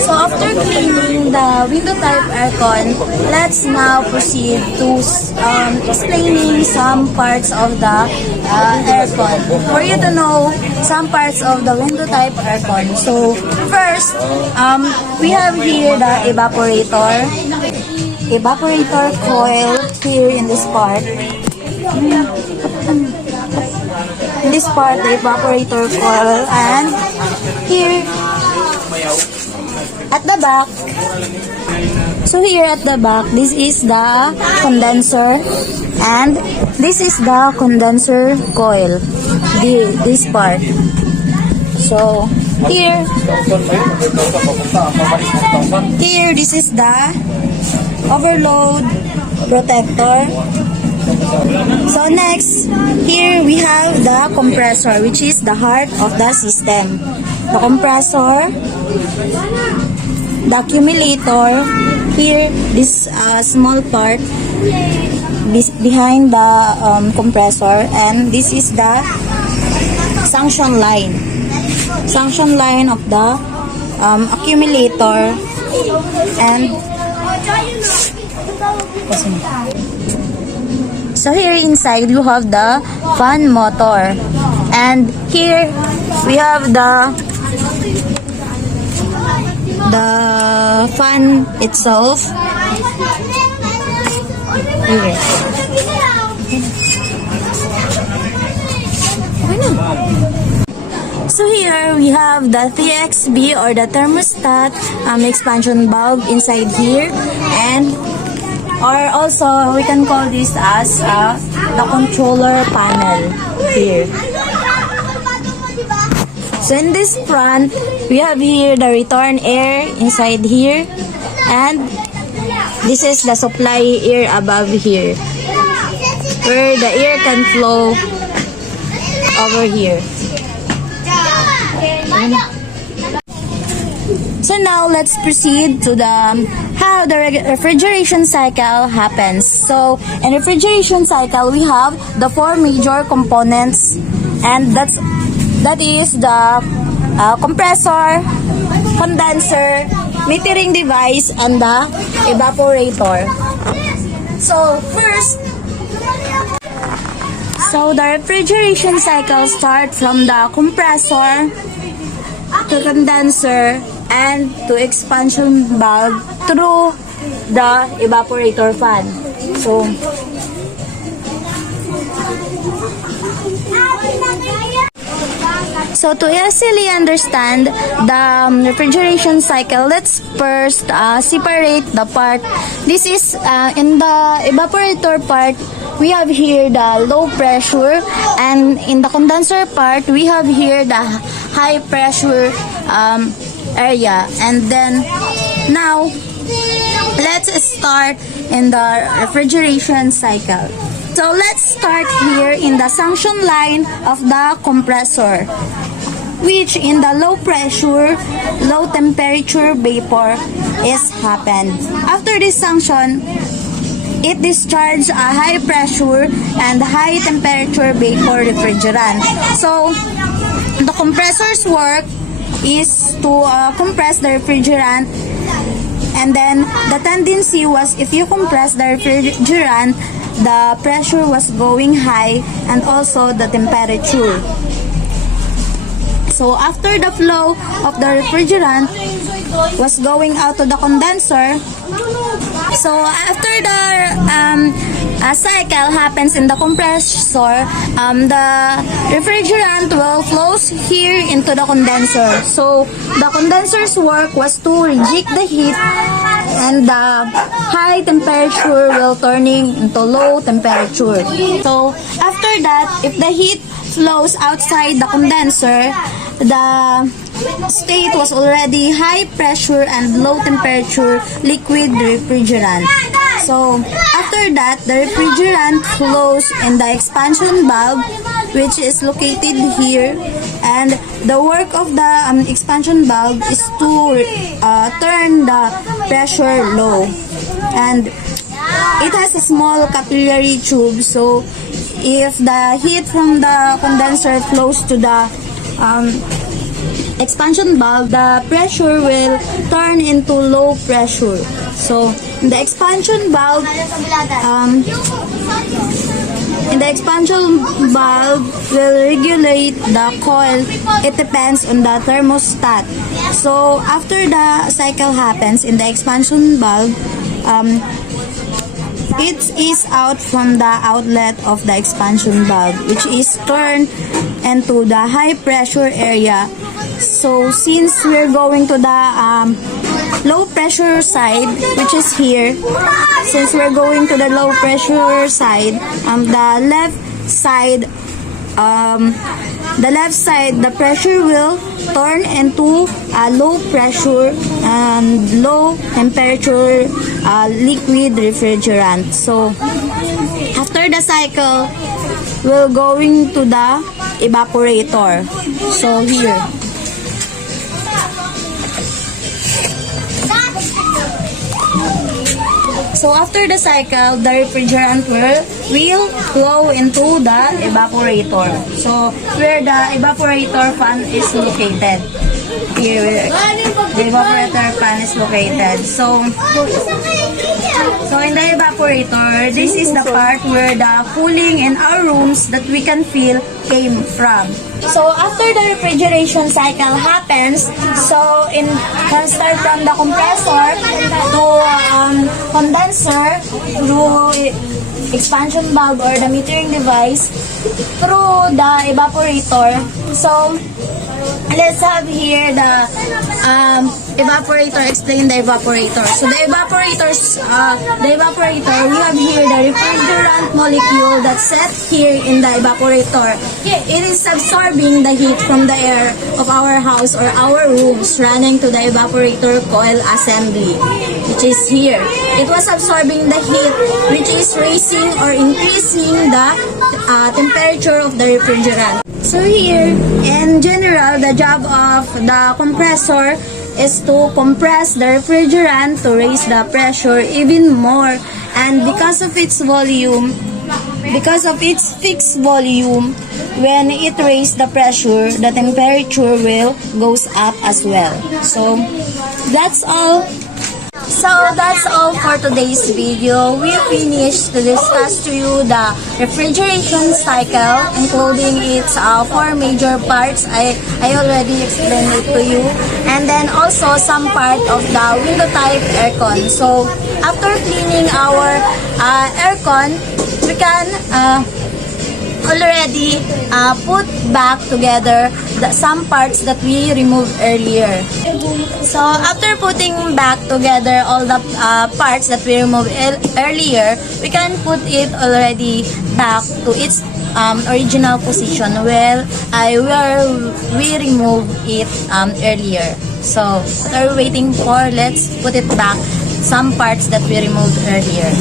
So after cleaning the window type aircon, let's now proceed to explaining some parts of the aircon. For you to know some parts of the window type aircon. So first, we have here the evaporator coil here in this part. In this part, the evaporator coil, and here at the back. So here at the back, this is the condenser, and this is the condenser coil. This part. So here, this is the overload protector. So next, here we have the compressor, which is the heart of the system. The compressor, the accumulator, here this small part behind the compressor, and this is the suction line of the accumulator, and so here inside you have the fan motor, and here we have the fan itself. Here. So here we have the TXB or the thermostat expansion valve inside here, and or also we can call this as the controller panel here. So in this front, we have here the return air inside here, and this is the supply air above here, where the air can flow over here. So now let's proceed to the how the refrigeration cycle happens. So in refrigeration cycle, we have the four major components, and that is the compressor, condenser, metering device, and the evaporator. So first, the refrigeration cycle starts from the compressor to condenser and to expansion valve through the evaporator fan. So to easily understand the refrigeration cycle, let's first separate the part. This is in the evaporator part, we have here the low pressure, and in the condenser part, we have here the high pressure area. And then now let's start in the refrigeration cycle. So let's start here in the suction line of the compressor, which in the low pressure, low temperature vapor is happened. After this suction, it discharges a high pressure and high temperature vapor refrigerant. So the compressor's work is to compress the refrigerant, and then the tendency was if you compress the refrigerant, the pressure was going high and also the temperature. So after the flow of the refrigerant was going out to the condenser, so after the cycle happens in the compressor, the refrigerant will flows here into the condenser. So the condenser's work was to reject the heat, and the high temperature will turning into low temperature. So after that, if the heat flows outside the condenser, the state was already high pressure and low temperature liquid refrigerant. So after that, the refrigerant flows in the expansion valve, which is located here, and the work of the expansion valve is to turn the pressure low, and it has a small capillary tube. So if the heat from the condenser flows to the expansion valve, the pressure will turn into low pressure. So, the expansion valve, will regulate the coil. It depends on the thermostat. So, after the cycle happens in the expansion valve, it is out from the outlet of the expansion valve, which is turned into the high pressure area. So since we're going to the low pressure side, which is here, since we're going to the low pressure side, the left side, the pressure will turn into a low pressure and low temperature liquid refrigerant. So after the cycle, we're going to the evaporator. So here. So after the cycle, the refrigerant will flow into the evaporator. So where the evaporator fan is located. Here, the evaporator fan is located. So in the evaporator, this is the part where the cooling in our rooms that we can feel came from. So after the refrigeration cycle happens, so can start from the compressor to condenser through expansion valve or the metering device through the evaporator. So let's have here the evaporator, explain the evaporator. So the evaporator, we have here the refrigerant molecule that's set here in the evaporator. It is absorbing the heat from the air of our house or our rooms running to the evaporator coil assembly, which is here. It was absorbing the heat, which is raising or increasing the temperature of the refrigerant. So here, in general, the job of the compressor is to compress the refrigerant to raise the pressure even more. And because of its fixed volume, when it raises the pressure, the temperature will goes up as well. So that's all. For today's video. We finished to discuss to you the refrigeration cycle, including its 4 major parts. I already explained it to you. And then also some part of the window type aircon. So after cleaning our aircon, we can already put back together some parts that we removed earlier. So after putting back together all the parts that we removed earlier, we can put it already back to its original position where we removed it earlier. So what are we waiting for? Let's put it back, some parts that we removed earlier.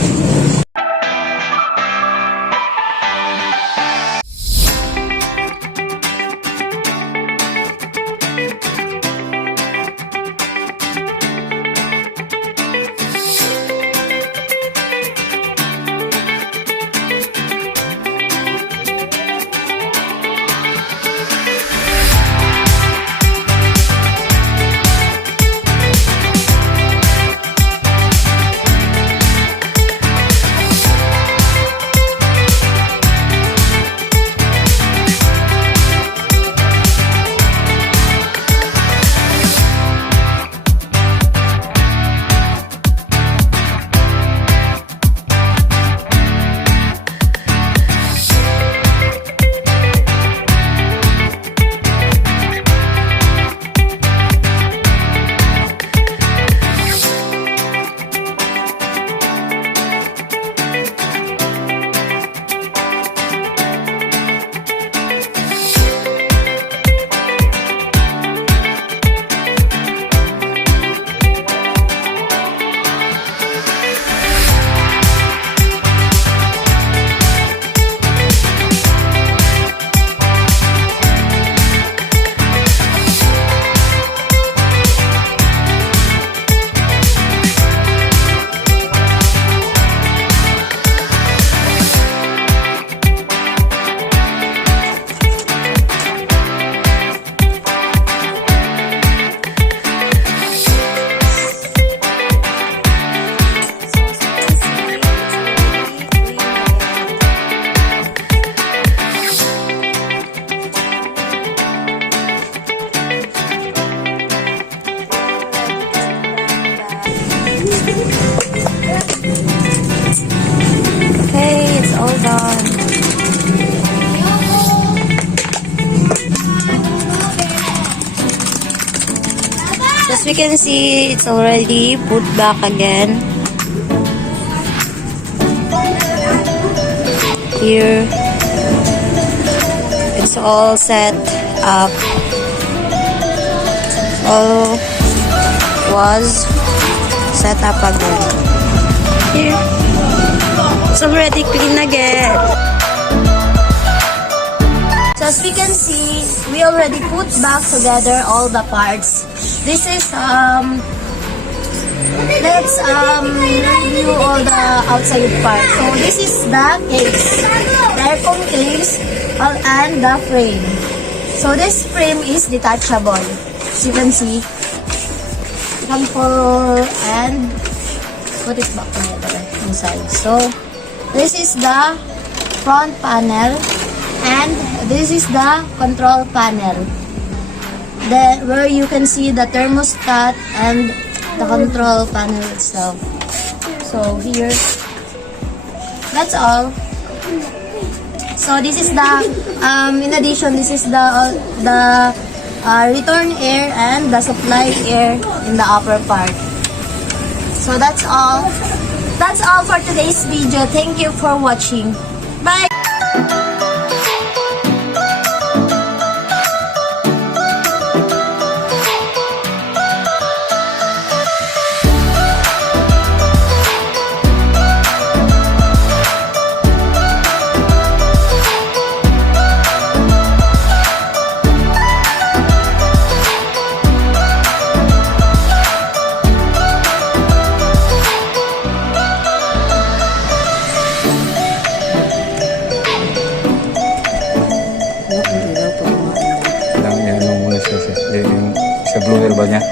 you can see, it's already put back again. Here, it's all set up. All was set up again. Here, it's already clean again. So as we can see, we already put back together all the parts. This is let's review all the outside part. So this is the case, the aircon case, and the frame. So this frame is detachable. As you can see, you can pull and put it back together inside. So this is the front panel, and this is the control panel, where you can see the thermostat and the control panel itself. So here, that's all. So this is the in addition, this is the return air and the supply air in the upper part. So that's all for today's video. Thank you for watching. Bye. Sa blower ba niya?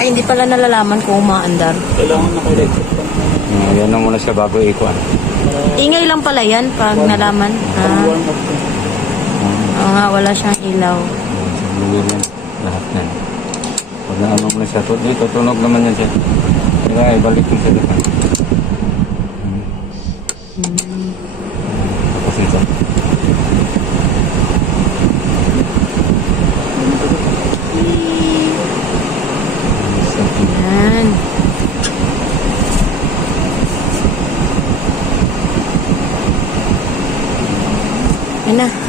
Ay, hindi pala nalalaman kung umaandar. Kailangan naka-electric pa. Yan na muna siya bago ikuan. Ingay lang pala yan pag nalaman. Wala siyang ilaw. Sa blower yan. Lahat na. Pag naano muna siya. Dito, tunog naman yan siya. Kaya ibalik mo siya dito. Tapos ito. Yan. Yan na.